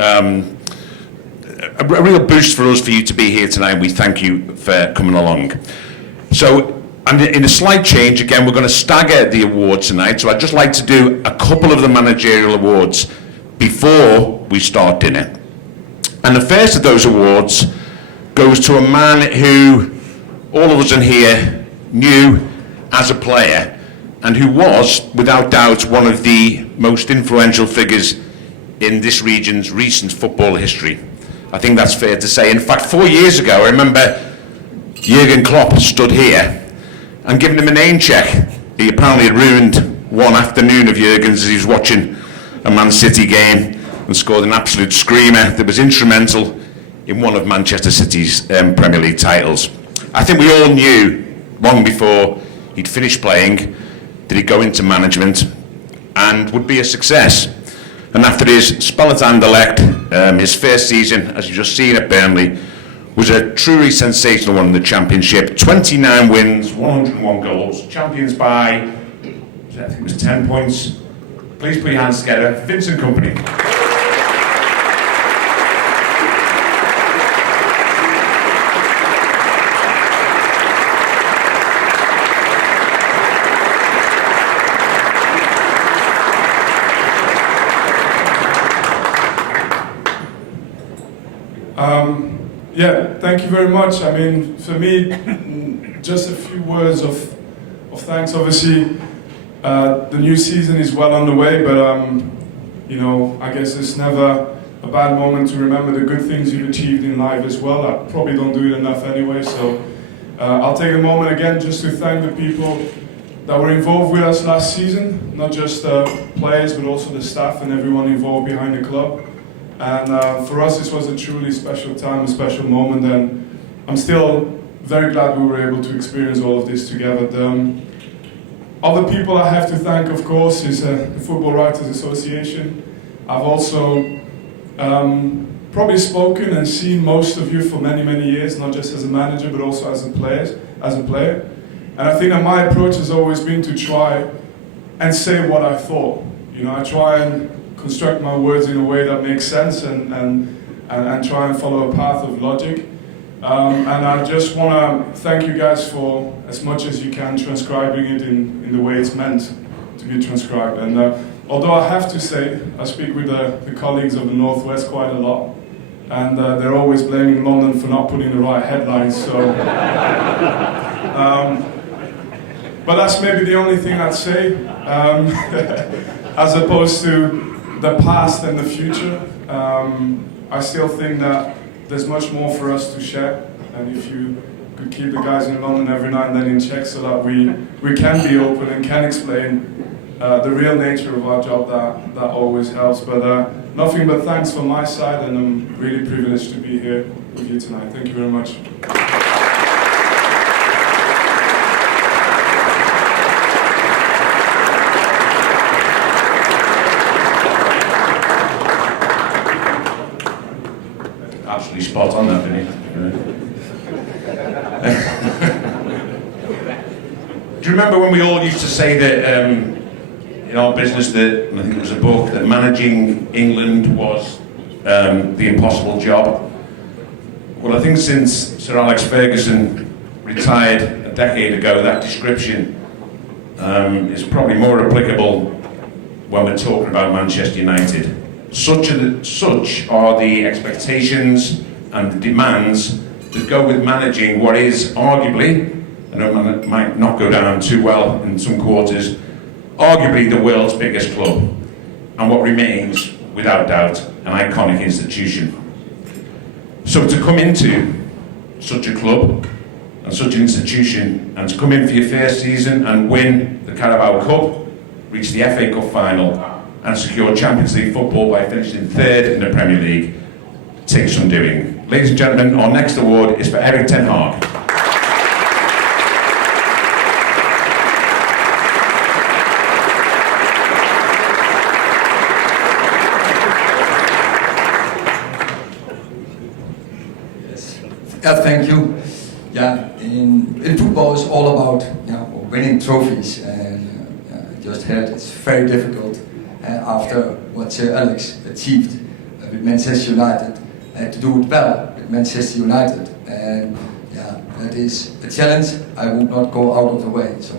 a real boost for us for you to be here tonight. We thank you for coming along. So, and in a slight change, again, we're going to stagger the awards tonight. So I'd just like to do a couple of the managerial awards before we start dinner. And the first of those awards goes to a man who all of us in here knew as a player, and who was, without doubt, one of the most influential figures in this region's recent football history. I think that's fair to say. In fact, 4 years ago, I remember Jurgen Klopp stood here and given him a name check. He apparently had ruined one afternoon of Jurgen's as he was watching a Man City game and scored an absolute screamer that was instrumental in one of Manchester City's Premier League titles. I think we all knew long before he'd finished playing that he'd go into management and would be a success. And after his spell at Anderlecht, his first season, as you've just seen at Burnley, was a truly sensational one in the Championship. 29 wins, 101 goals, champions by, I think it was 10 points. Please put your hands together. Vincent Kompany. Yeah, thank you very much. I mean, for me, just a few words of thanks. Obviously, the new season is well underway, but you know, I guess it's never a bad moment to remember the good things you've achieved in life as well. I probably don't do it enough anyway, so I'll take a moment again just to thank the people that were involved with us last season, not just the players, but also the staff and everyone involved behind the club. And for us, this was a truly special time, a special moment, and I'm still very glad we were able to experience all of this together. The other people I have to thank, of course, is the Football Writers Association. I've also probably spoken and seen most of you for many, many years, not just as a manager, but also as a player. And I think that my approach has always been to try and say what I thought. You know, I try and construct my words in a way that makes sense and try and follow a path of logic. And I just want to thank you guys for, as much as you can, transcribing it in the way it's meant to be transcribed. And although I have to say, I speak with the colleagues of the Northwest quite a lot, and they're always blaming London for not putting the right headlines, so... but that's maybe the only thing I'd say, as opposed to the past and the future. I still think that there's much more for us to share, and if you could keep the guys in London every now and then in check so that we can be open and can explain the real nature of our job, that always helps. But nothing but thanks from my side, and I'm really privileged to be here with you tonight. Thank you very much. Absolutely spot on that, Vinny. Do you remember when we all used to say that in our business that, I think it was a book, that managing England was the impossible job? Well, I think since Sir Alex Ferguson retired a decade ago, that description is probably more applicable when we're talking about Manchester United. Such are the expectations and the demands that go with managing what is arguably, I know it might not go down too well in some quarters, arguably the world's biggest club, and what remains, without doubt, an iconic institution. So to come into such a club and such an institution, and to come in for your first season and win the Carabao Cup, reach the FA Cup final, and secure Champions League football by finishing third in the Premier League, takes some doing. Ladies and gentlemen, our next award is for Erik ten Hag. Thank you. Yeah, in football it's all about winning trophies, and just heard it's very difficult after what Sir Alex achieved with Manchester United to do it well with Manchester United. And yeah, that is a challenge I would not go out of the way. So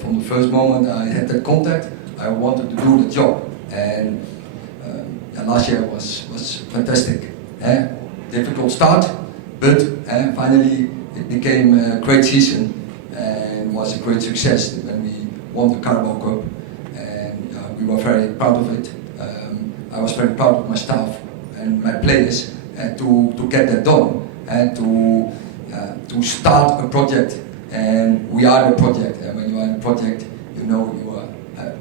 from the first moment I had that contact, I wanted to do the job. And yeah, last year was fantastic. Difficult start, but finally it became a great season and was a great success when we won the Carabao Cup. And we were very proud of it. I was very proud of my staff and my players to get that done and to start a project. And we are the project. And when you are in a project, you know you are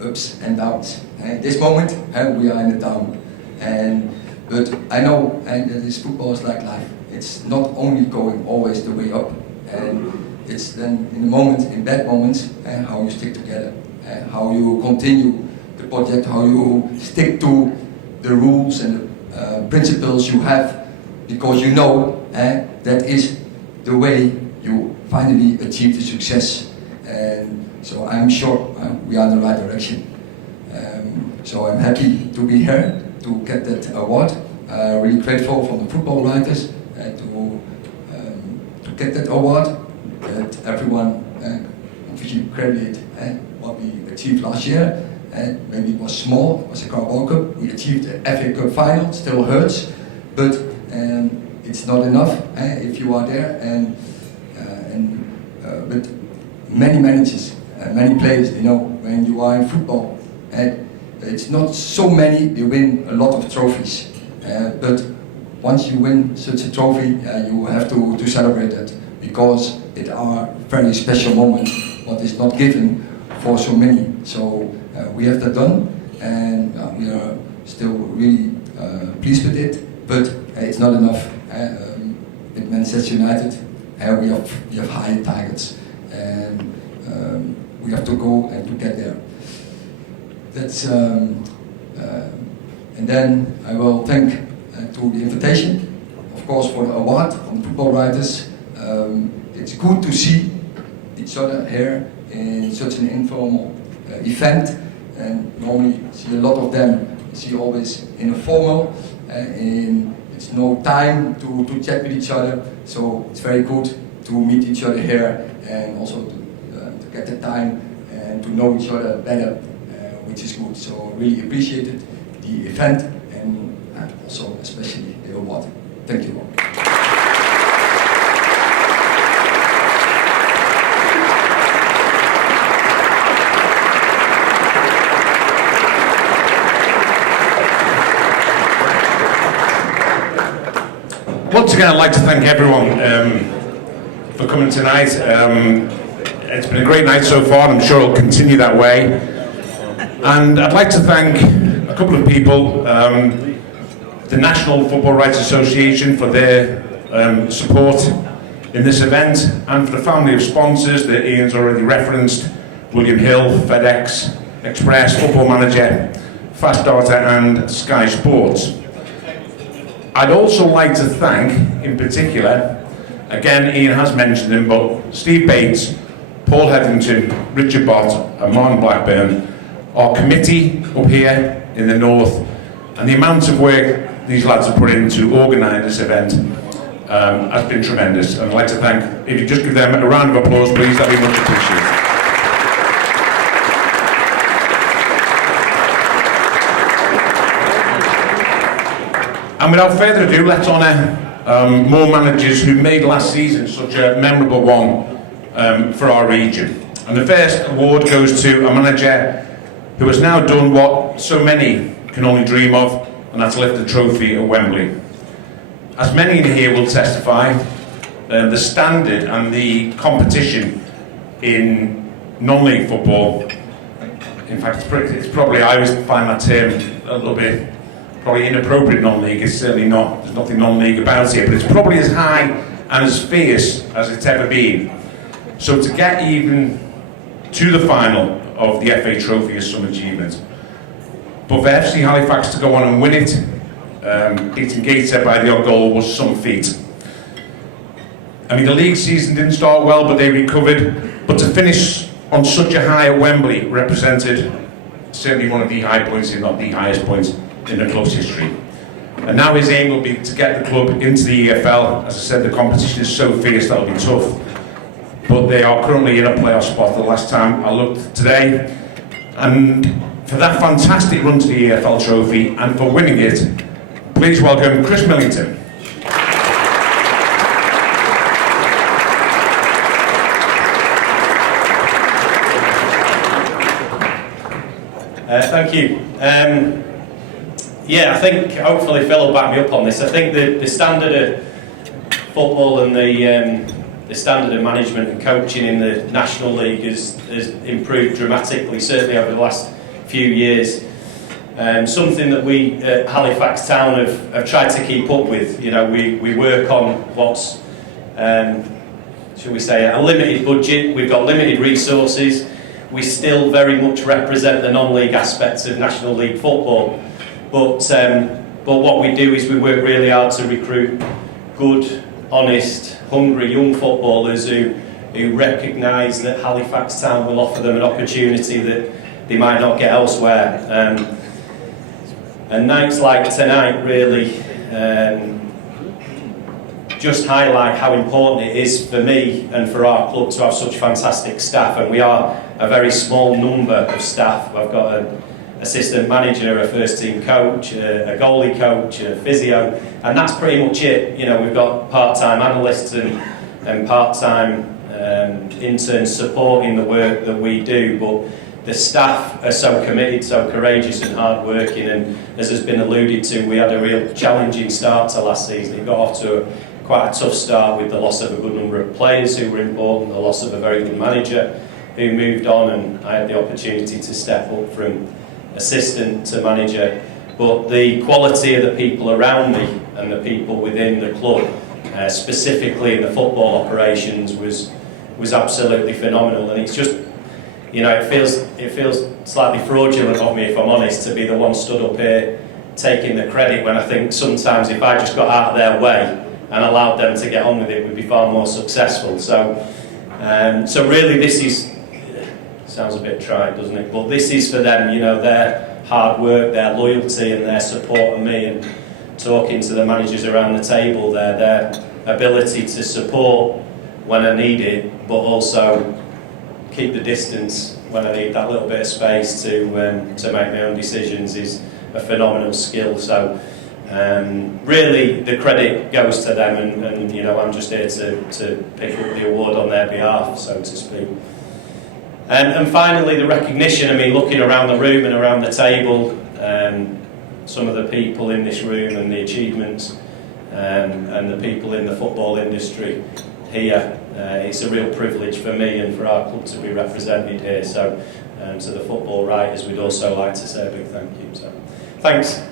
ups and downs. At this moment, we are in the down. But I know that this football is like life. It's not only going always the way up. And it's then in the moments, in bad moments, how you stick together, how you continue the project, how you stick to the rules and the principles you have, because you know that is the way you finally achieve the success. And so I'm sure we are in the right direction. So I'm happy to be here to get that award. Really grateful from the football writers to get that award. That everyone obviously credited what we achieved last year. Maybe it was small, it was a Carabao Cup. We achieved the FA Cup final, still hurts, but it's not enough if you are there. But many managers, many players, you know, when you are in football, it's not so many, they win a lot of trophies. But once you win such a trophy, you have to celebrate it, because it are very special moments, what is not given for so many. So we have that done, and we are still really pleased with it, but it's not enough. With Manchester United, we have high targets, and we have to go and to get there. That's and then I will thank to the invitation, of course, for the award from football writers. It's good to see each other here in such an informal event, and normally see a lot of them. See always in a formal, it's no time to chat with each other. So it's very good to meet each other here, and also to get the time and to know each other better, which is good. So really appreciated the event, and also especially the award. Thank you all. Once again, I'd like to thank everyone for coming tonight. It's been a great night so far, and I'm sure it'll continue that way. And I'd like to thank a couple of people, the National Football Writers Association for their support in this event, and for the family of sponsors that Ian's already referenced: William Hill, FedEx, Express, Football Manager, Fast Data and Sky Sports. I'd also like to thank, in particular, again, Ian has mentioned him, but Steve Bates, Paul Hetherington, Richard Bott and Martin Blackburn, our committee up here in the north, and the amount of work these lads have put in to organise this event has been tremendous. And I'd like to thank, if you just give them a round of applause please, that'd be much appreciated. And without further ado, let's honour more managers who made last season such a memorable one for our region. And the first award goes to a manager who has now done what so many can only dream of, and that's lift the trophy at Wembley. As many in here will testify, the standard and the competition in non-league football, in fact it's probably, I always find that term a little bit probably inappropriate. Non-league, it's certainly not, there's nothing non-league about it, but it's probably as high and as fierce as it's ever been. So to get even to the final of the FA Trophy is some achievement. But for FC Halifax to go on and win it, beating Gateshead by the odd goal, was some feat. I mean, the league season didn't start well, but they recovered. But to finish on such a high at Wembley represented certainly one of the high points, if not the highest point, in the club's history. And now his aim will be to get the club into the EFL. As I said, the competition is so fierce that'll be tough. But they are currently in a playoff spot the last time I looked today. And for that fantastic run to the EFL trophy and for winning it, please welcome Chris Millington. Thank you. Yeah, I think hopefully Phil will back me up on this. I think the standard of football and the standard of management and coaching in the National League has improved dramatically, certainly over the last few years. Something that we at Halifax Town have tried to keep up with. You know, we work on what's, shall we say, a limited budget. We've got limited resources. We still very much represent the non-league aspects of National League football. But what we do is we work really hard to recruit good, honest, hungry young footballers who recognise that Halifax Town will offer them an opportunity that they might not get elsewhere. And nights like tonight really just highlight how important it is for me and for our club to have such fantastic staff, and we are a very small number of staff. I've got an assistant manager, a first team coach, a goalie coach, a physio, and that's pretty much it. You know, we've got part-time analysts and part-time interns supporting the work that we do, but the staff are so committed, so courageous and hard-working, and as has been alluded to, we had a real challenging start to last season. It got off to quite a tough start with the loss of a good number of players who were important, the loss of a very good manager who moved on, and I had the opportunity to step up from assistant to manager. But the quality of the people around me and the people within the club, specifically in the football operations, was absolutely phenomenal. And it's just, you know, it feels slightly fraudulent of me, if I'm honest, to be the one stood up here taking the credit, when I think sometimes if I just got out of their way and allowed them to get on with it, we'd be far more successful. So really this is, sounds a bit trite, doesn't it? But this is for them, you know, their hard work, their loyalty and their support of me, and talking to the managers around the table there, their ability to support when I need it, but also keep the distance when I need that little bit of space to make my own decisions is a phenomenal skill. So really the credit goes to them, and you know, I'm just here to pick up the award on their behalf, so to speak. And finally, the recognition. I mean, looking around the room and around the table, some of the people in this room and the achievements, and the people in the football industry here, it's a real privilege for me and for our club to be represented here. So, to the football writers, we'd also like to say a big thank you. So, thanks.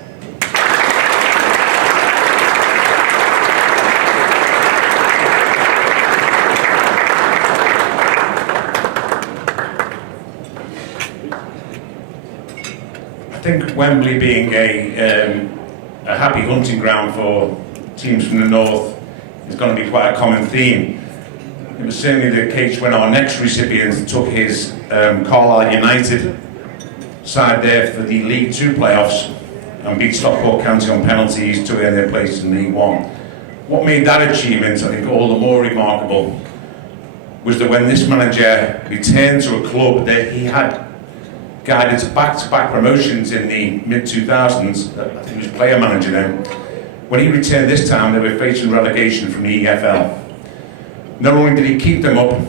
I think Wembley being a happy hunting ground for teams from the north is going to be quite a common theme. It was certainly the case when our next recipient took his Carlisle United side there for the League Two playoffs and beat Stockport County on penalties to earn their place in League One. What made that achievement, I think, all the more remarkable was that when this manager returned to a club that he had guided to back-to-back promotions in the mid-2000s, I think he was player manager then, when he returned this time they were facing relegation from the EFL. Not only did he keep them up,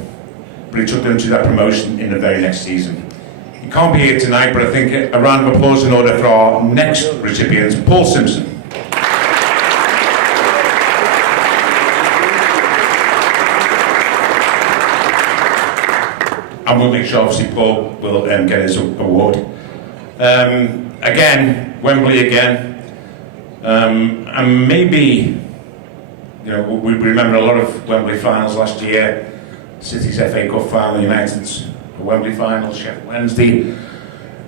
but he took them to that promotion in the very next season. He can't be here tonight, but I think a round of applause in order for our next recipient, Paul Simpson. And we'll make sure, obviously, Paul will get his award. Again, Wembley again. And maybe, you know, we remember a lot of Wembley finals last year. City's FA Cup final, United's Wembley final, Sheffield Wednesday.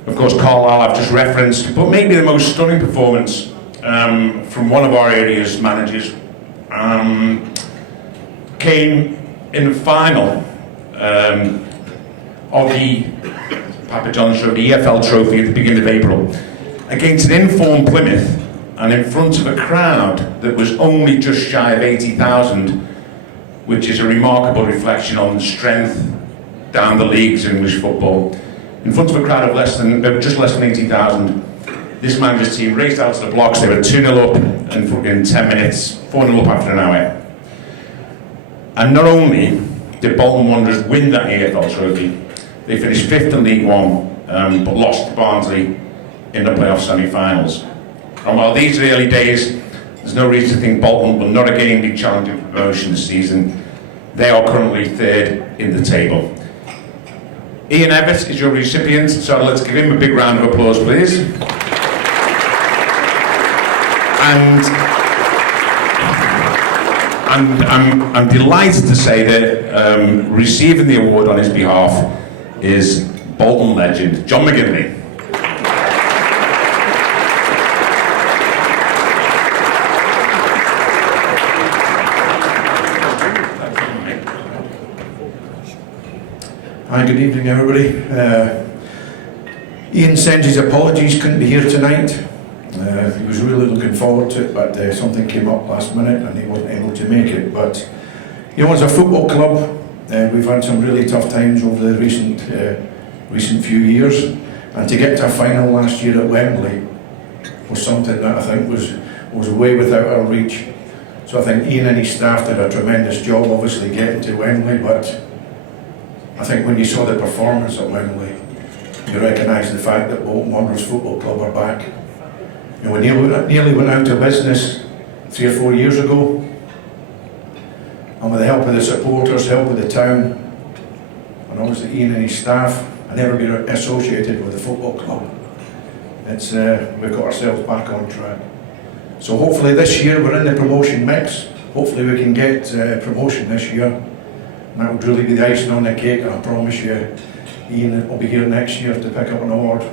Of course, Carlisle I've just referenced. But maybe the most stunning performance from one of our area's managers came in the final of the Papa John's Show, the EFL Trophy at the beginning of April, against an informed Plymouth. and in front of a crowd that was only just shy of 80,000, which is a remarkable reflection on the strength down the leagues in English football. In front of a crowd of just less than 80,000, this manager's team raced out to the blocks. They were 2-0 up in 10 minutes, 4-0 up after an hour. And not only did Bolton Wanderers win that EFL trophy, they finished 5th in League One, but lost to Barnsley in the playoff semi-finals. And while these are the early days, there's no reason to think Bolton will not again be challenging for promotion this season. They are currently 3rd in the table. Ian Evans is your recipient, so let's give him a big round of applause, please. And I'm delighted to say that receiving the award on his behalf is Bolton legend John McGinley. Hi, good evening everybody. Ian sends his apologies, couldn't be here tonight. He was really looking forward to it, but something came up last minute and he wasn't able to make it. But you know, as a football club, we've had some really tough times over the recent few years, and to get to a final last year at Wembley was something that I think was way without our reach. So I think Ian and his staff did a tremendous job, obviously getting to Wembley, but I think when you saw the performance at Wembley, you recognise the fact that Bolton Wanderers Football Club are back. And we nearly went out of business 3 or 4 years ago, and with the help of the supporters, help of the town, and obviously Ian and his staff, I never been associated with the football club. It's we've got ourselves back on track. So hopefully this year we're in the promotion mix. Hopefully we can get promotion this year. And that would really be the icing on the cake, and I promise you, Ian will be here next year to pick up an award.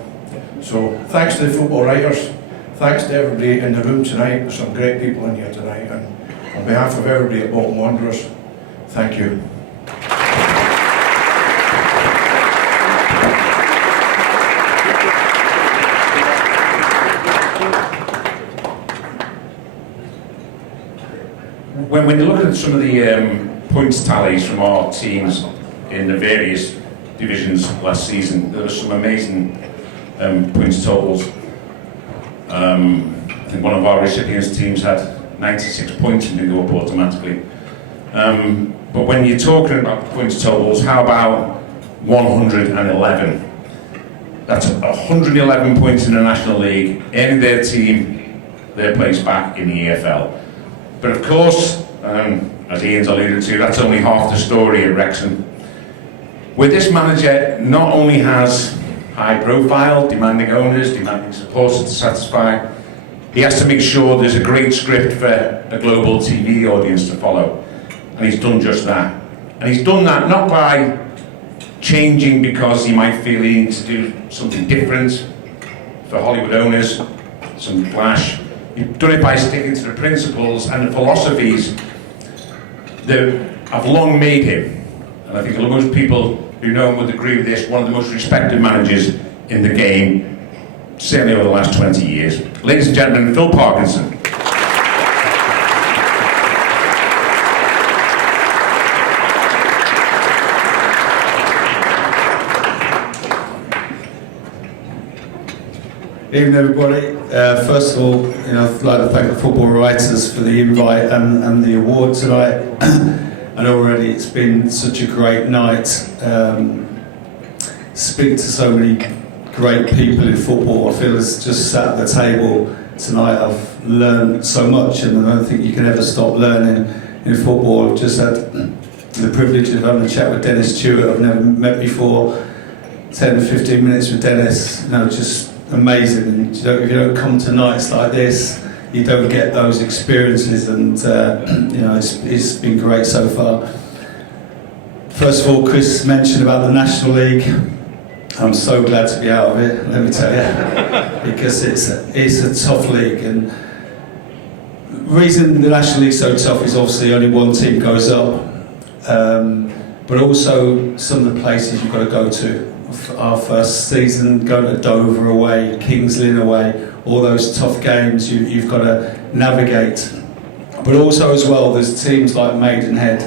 So thanks to the football writers, thanks to everybody in the room tonight. There's some great people in here tonight, and on behalf of everybody at Bolton Wanderers, thank you. When you look at some of the points tallies from our teams in the various divisions last season, there were some amazing points totals. I think one of our recipients' teams had 96 points and didn't go up automatically. But when you're talking about points totals, how about 111? That's 111 points in the National League, earning their team their place back in the EFL. But of course, as Ian's alluded to, that's only half the story at Wrexham. Where this manager not only has high profile, demanding owners, demanding supporters to satisfy, he has to make sure there's a great script for a global TV audience to follow. And he's done just that. And he's done that not by changing because he might feel he needs to do something different for Hollywood owners, some flash. He's done it by sticking to the principles and the philosophies that have long made him, and I think most people who know him would agree with this, one of the most respected managers in the game, certainly over the last 20 years. Ladies and gentlemen, Phil Parkinson. Evening everybody. First of all, I'd like to thank the football writers for the invite and the award tonight. And already it's been such a great night. Speak to so many great people in football. I feel as just sat at the table tonight, I've learned so much, and I don't think you can ever stop learning in football. I've just had the privilege of having a chat with Dennis Stewart. I've never met before. 10 to 15 minutes with Dennis, just amazing. And if you don't come to nights like this, you don't get those experiences, and it's been great so far. First of all, Chris mentioned about the National League. I'm so glad to be out of it, let me tell you, because it's a tough league, and the reason the National League's so tough is obviously only one team goes up, but also some of the places you've got to go to. Our first season, going to Dover away, Kings Lynn away, all those tough games you've got to navigate. But also as well, there's teams like Maidenhead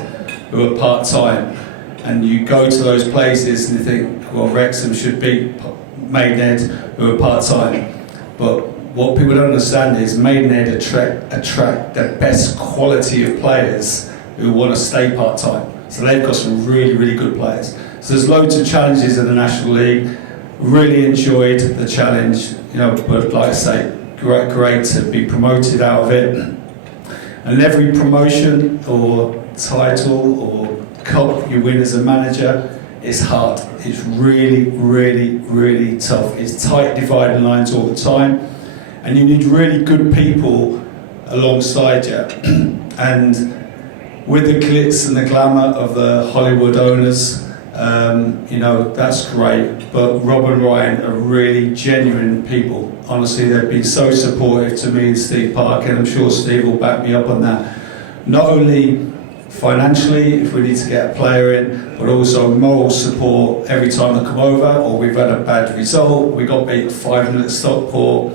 who are part-time, and you go to those places and you think, well, Wrexham should beat Maidenhead who are part-time. But what people don't understand is Maidenhead attract the best quality of players who want to stay part-time. So they've got some really, really good players. So there's loads of challenges in the National League. Really enjoyed the challenge, but like I say, great to be promoted out of it. And every promotion or title or cup you win as a manager is hard. It's really, really, really tough. It's tight dividing lines all the time, and you need really good people alongside you. And with the glitz and the glamour of the Hollywood owners, that's great. But Rob and Ryan are really genuine people. Honestly, they've been so supportive to me and Steve Parker, and I'm sure Steve will back me up on that. Not only financially, if we need to get a player in, but also moral support every time they come over, or we've had a bad result. We got beat 5-0 at Stockport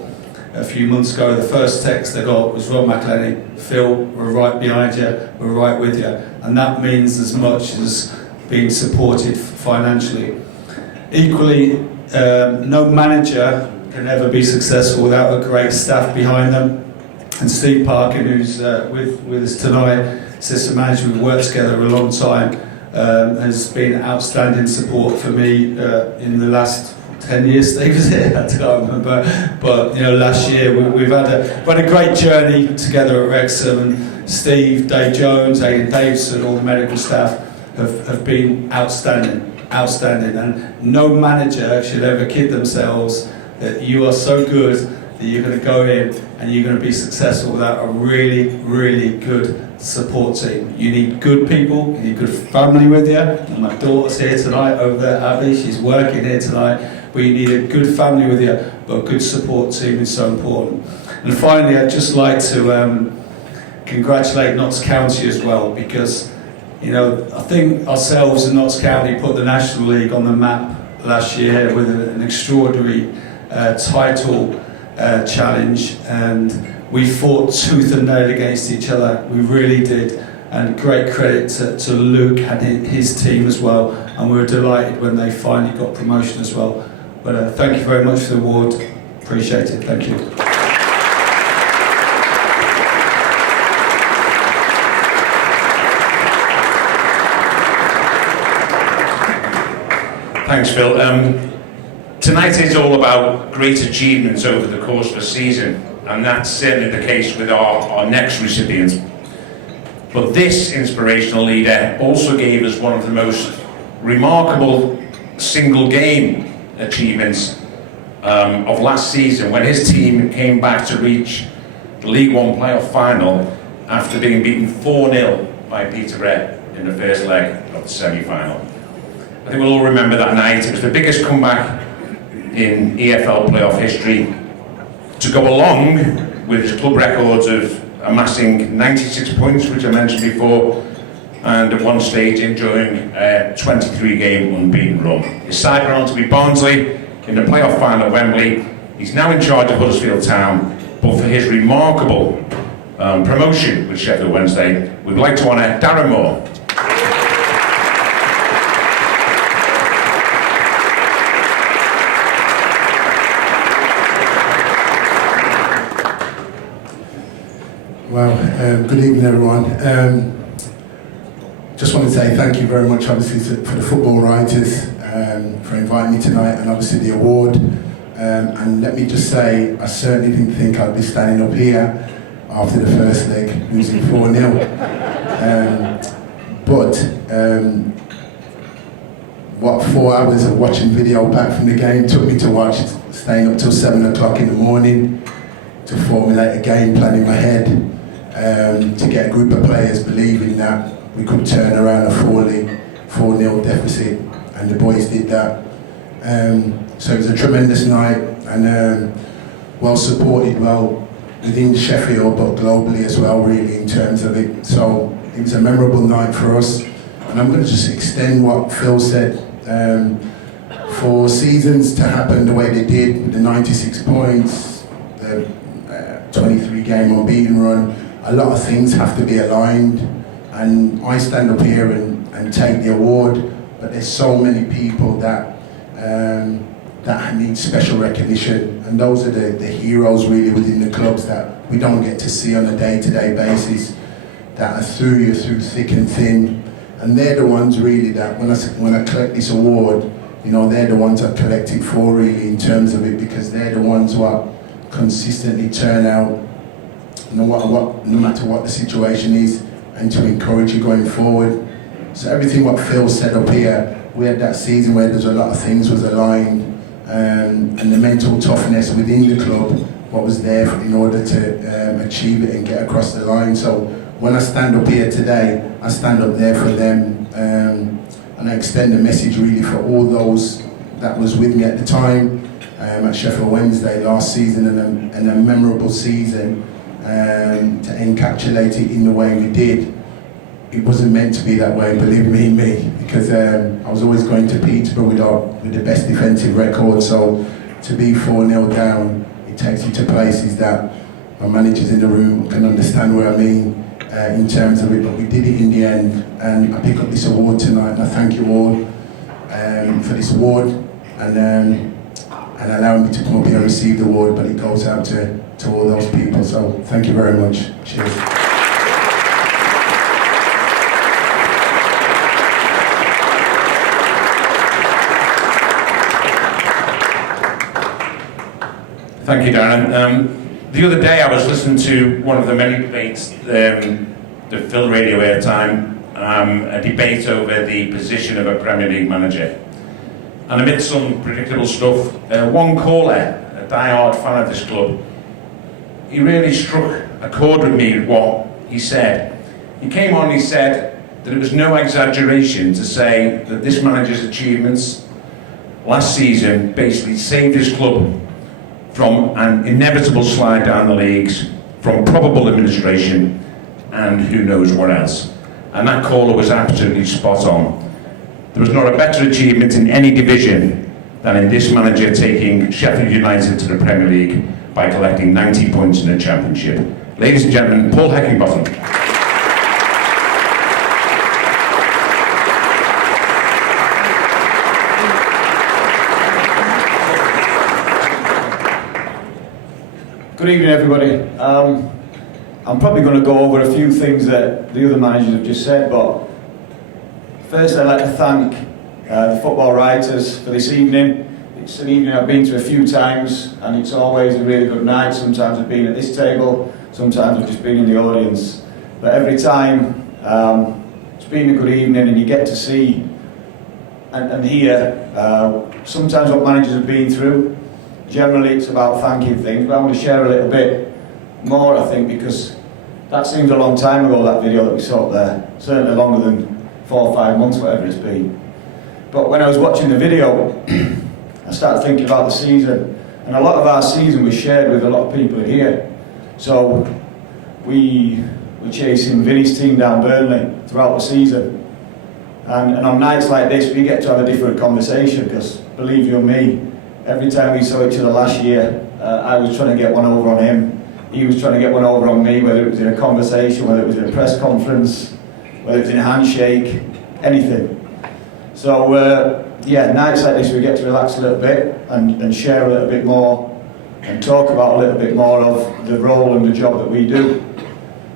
a few months ago. The first text they got was Rob McElhenney, Phil, we're right behind you, we're right with you. And that means as much as being supported financially. Equally, no manager can ever be successful without a great staff behind them. And Steve Parker, who's with us tonight, assistant manager, we've worked together a long time, has been outstanding support for me in the last 10 years. Steve was here, I can't remember, but last year we've had a great journey together at Wrexham, and Steve, Dave Jones, Aidan Davison, all the medical staff have been outstanding, and no manager should ever kid themselves that you are so good that you're going to go in and you're going to be successful without a really, really good support team. You need good people, you need good family with you. And my daughter's here tonight over there, Abby, she's working here tonight. But you need a good family with you, but a good support team is so important. And finally, I'd just like to congratulate Notts County as well, because I think ourselves and Notts County put the National League on the map last year with an extraordinary title challenge, and we fought tooth and nail against each other. We really did, and great credit to Luke and his team as well, and we were delighted when they finally got promotion as well. But thank you very much for the award, appreciate it, thank you. Thanks, Phil. Tonight is all about great achievements over the course of a season, and that's certainly the case with our next recipients. But this inspirational leader also gave us one of the most remarkable single game achievements of last season, when his team came back to reach the League One playoff final after being beaten 4-0 by Peterborough in the first leg of the semi-final. I think we'll all remember that night. It was the biggest comeback in EFL playoff history, to go along with his club records of amassing 96 points, which I mentioned before, and at one stage enjoying a 23-game unbeaten run. His side went on to beat Barnsley in the playoff final at Wembley. He's now in charge of Huddersfield Town, but for his remarkable promotion with Sheffield Wednesday, we'd like to honour Darren Moore. Well, good evening everyone. Just want to say thank you very much obviously for the football writers for inviting me tonight, and obviously the award. And let me just say, I certainly didn't think I'd be standing up here after the first leg, losing 4-0. What 4 hours of watching video back from the game took me to watch, staying up till 7 o'clock in the morning to formulate a game plan in my head. To get a group of players believing that we could turn around a 4-0 deficit, and the boys did that. So it was a tremendous night, and well supported, well within Sheffield, but globally as well, really, in terms of it. So it was a memorable night for us, and I'm going to just extend what Phil said. For seasons to happen the way they did, the 96 points, the 23-game unbeaten run. A lot of things have to be aligned, and I stand up here and take the award, but there's so many people that need special recognition, and those are the heroes really within the clubs that we don't get to see on a day-to-day basis, that are through you through thick and thin, and they're the ones really that when I collect this award, you know, they're the ones I collect it for really in terms of it, because they're the ones what consistently turn out no matter what the situation is, and to encourage you going forward. So everything what Phil said up here, we had that season where there's a lot of things was aligned, and the mental toughness within the club, what was there in order to achieve it and get across the line. So when I stand up here today, I stand up there for them, and I extend a message really for all those that was with me at the time at Sheffield Wednesday last season, and a memorable season, to encapsulate it in the way we did. It wasn't meant to be that way, believe me, because I was always going to Peterborough with the best defensive record, so to be 4-0 down, it takes you to places that my managers in the room can understand what I mean in terms of it, but we did it in the end, and I pick up this award tonight, and I thank you all for this award, and allowing me to come up here and receive the award, but it goes out to all those people, so thank you very much. Cheers. Thank you, Darren. The other day I was listening to one of the many debates, the Phil Radio Airtime, a debate over the position of a Premier League manager. And amid some predictable stuff, one caller, a die-hard fan of this club, he really struck a chord with me with what he said. He came on and he said that it was no exaggeration to say that this manager's achievements last season basically saved his club from an inevitable slide down the leagues, from probable administration, and who knows what else. And that caller was absolutely spot on. There was not a better achievement in any division than in this manager taking Sheffield United to the Premier League by collecting 90 points in the Championship. Ladies and gentlemen, Paul Heckingbottom. Good evening, everybody. I'm probably going to go over a few things that the other managers have just said, but first I'd like to thank the football writers for this evening. It's an evening I've been to a few times, and it's always a really good night. Sometimes I've been at this table, sometimes I've just been in the audience. But every time, it's been a good evening, and you get to see and hear sometimes what managers have been through. Generally it's about thanking things, but I want to share a little bit more, I think, because that seems a long time ago, that video that we saw up there. Certainly longer than 4 or 5 months, whatever it's been. But when I was watching the video, I started thinking about the season, and a lot of our season was shared with a lot of people here. So we were chasing Vinny's team down Burnley throughout the season, and on nights like this we get to have a different conversation, because believe you me, every time we saw each other last year, I was trying to get one over on him, he was trying to get one over on me, whether it was in a conversation, whether it was in a press conference, whether it was in a handshake, anything. So yeah, nights like this we get to relax a little bit and share a little bit more and talk about a little bit more of the role and the job that we do.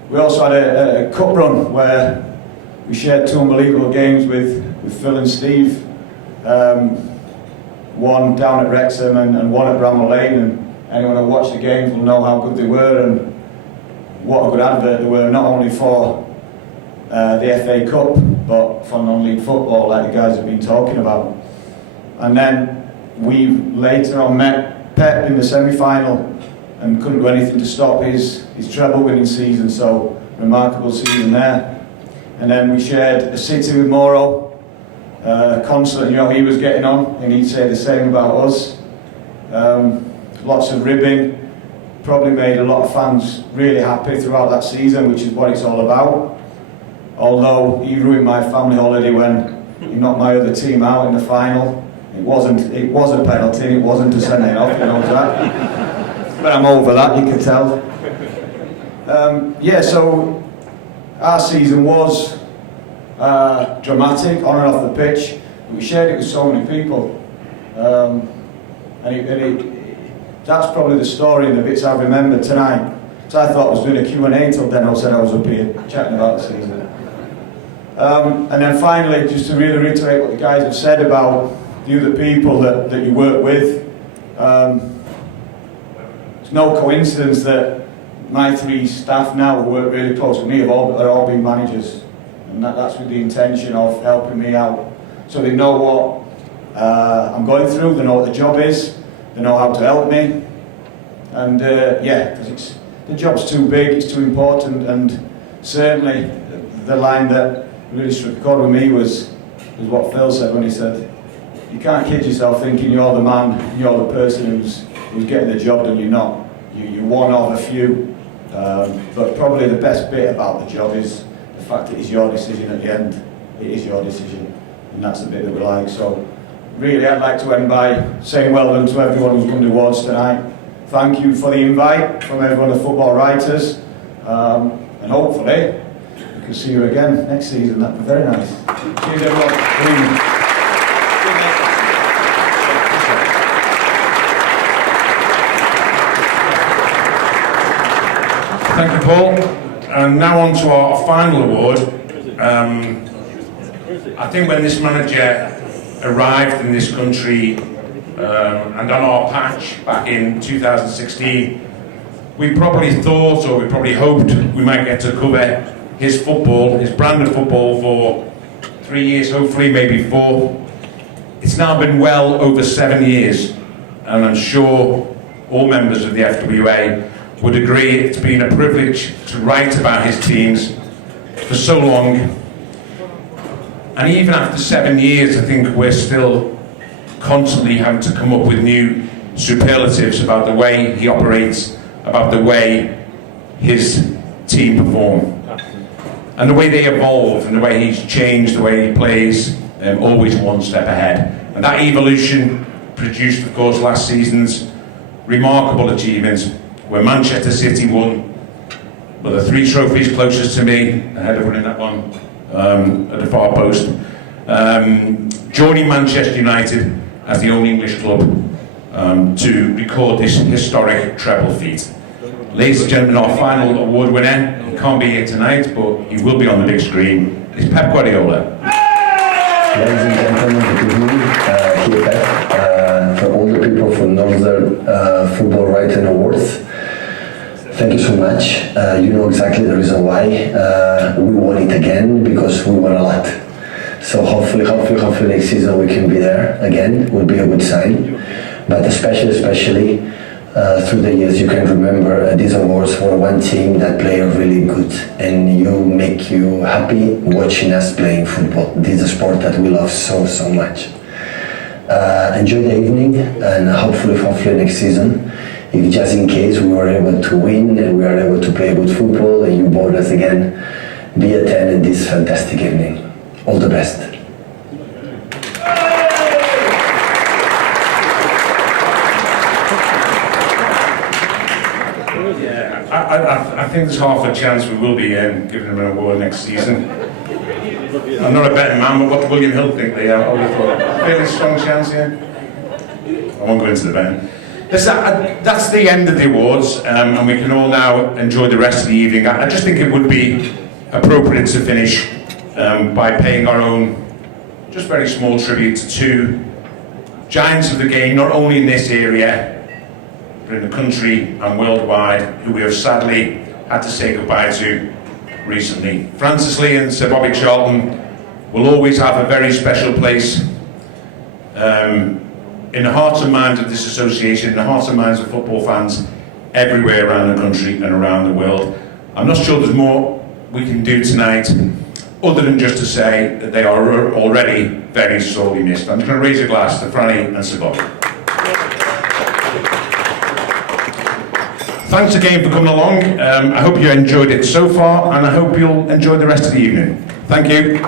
We also had a cup run where we shared 2 unbelievable games with Phil and Steve. One down at Wrexham and one at Bramall Lane, and anyone who watched the games will know how good they were and what a good advert they were, not only for the FA Cup, but for non-league football, like the guys have been talking about. And then we later on met Pep in the semi-final and couldn't do anything to stop his treble winning season, so remarkable season there. And then we shared a city with Moro, constant, you know, he was getting on, and he'd say the same about us. Lots of ribbing, probably made a lot of fans really happy throughout that season, which is what it's all about. Although he ruined my family holiday when he knocked my other team out in the final. It was a penalty, it wasn't a sending off, you know that. but I'm over that, you can tell. Yeah, so our season was dramatic on and off the pitch. We shared it with so many people. That's probably the story and the bits I remember tonight. So I thought I was doing a Q&A till then, I said I was up here chatting about the season. And then finally, just to really reiterate what the guys have said about the other people that you work with, it's no coincidence that my 3 staff now who work really close with me are all been managers. And that's with the intention of helping me out. So they know what I'm going through, they know what the job is, they know how to help me. And yeah, because the job's too big, it's too important, and certainly the line that really struck a chord with me was what Phil said when he said, you can't kid yourself thinking you're the man, you're the person who's getting the job done. You're not. You're one of a few. But probably the best bit about the job is the fact that it's your decision at the end. It is your decision, and that's the bit that we like. So really, I'd like to end by saying well done to everyone who's come to awards tonight. Thank you for the invite from everyone, the football writers, and hopefully we can see you again next season. That'd be very nice. Cheers, everyone. Good evening. Thank you, Paul. And now on to our final award. I think when this manager arrived in this country and on our patch back in 2016, we probably thought, or we probably hoped, we might get to cover his football, his brand of football, for 3 years, hopefully maybe 4. It's now been well over 7 years, and I'm sure all members of the FWA would agree it's been a privilege to write about his teams for so long. And even after 7 years, I think we're still constantly having to come up with new superlatives about the way he operates, about the way his team perform, and the way they evolve, and the way he's changed, the way he plays, always one step ahead. And that evolution produced, of course, last season's remarkable achievements, where Manchester City won, well, the 3 trophies closest to me, ahead of winning that one at the far post, joining Manchester United as the only English club to record this historic treble feat. Ladies and gentlemen, our final award winner, he can't be here tonight, but he will be on the big screen, is Pep Guardiola. Ladies and gentlemen, good evening. Here Pep, for all the people from Northern Football Writing Awards. Thank you so much. You know exactly the reason why we won it again, because we won a lot. So hopefully next season we can be there again. It will be a good sign. But especially through the years, you can remember these awards for one team that play really good, and you make you happy watching us playing football. This is a sport that we love so much. Enjoy the evening, and hopefully next season, if just in case we were able to win and we are able to play good football and you board us again, be attending this fantastic evening. All the best. I think there's half a chance we will be giving him an award next season. I'm not a betting man, but what does William Hill think they have? I would have thought a fairly strong chance here. I won't go into the betting. That's the end of the awards, and we can all now enjoy the rest of the evening. I just think it would be appropriate to finish by paying our own, just very small tribute to 2 giants of the game, not only in this area, but in the country and worldwide, who we have sadly had to say goodbye to recently. Francis Lee and Sir Bobby Charlton will always have a very special place in the hearts and minds of this association, in the hearts and minds of football fans everywhere around the country and around the world. I'm not sure there's more we can do tonight, other than just to say that they are already very sorely missed. I'm just going to raise a glass to Franny and Sir Bobby. Thanks again for coming along. I hope you enjoyed it so far, and I hope you'll enjoy the rest of the evening. Thank you.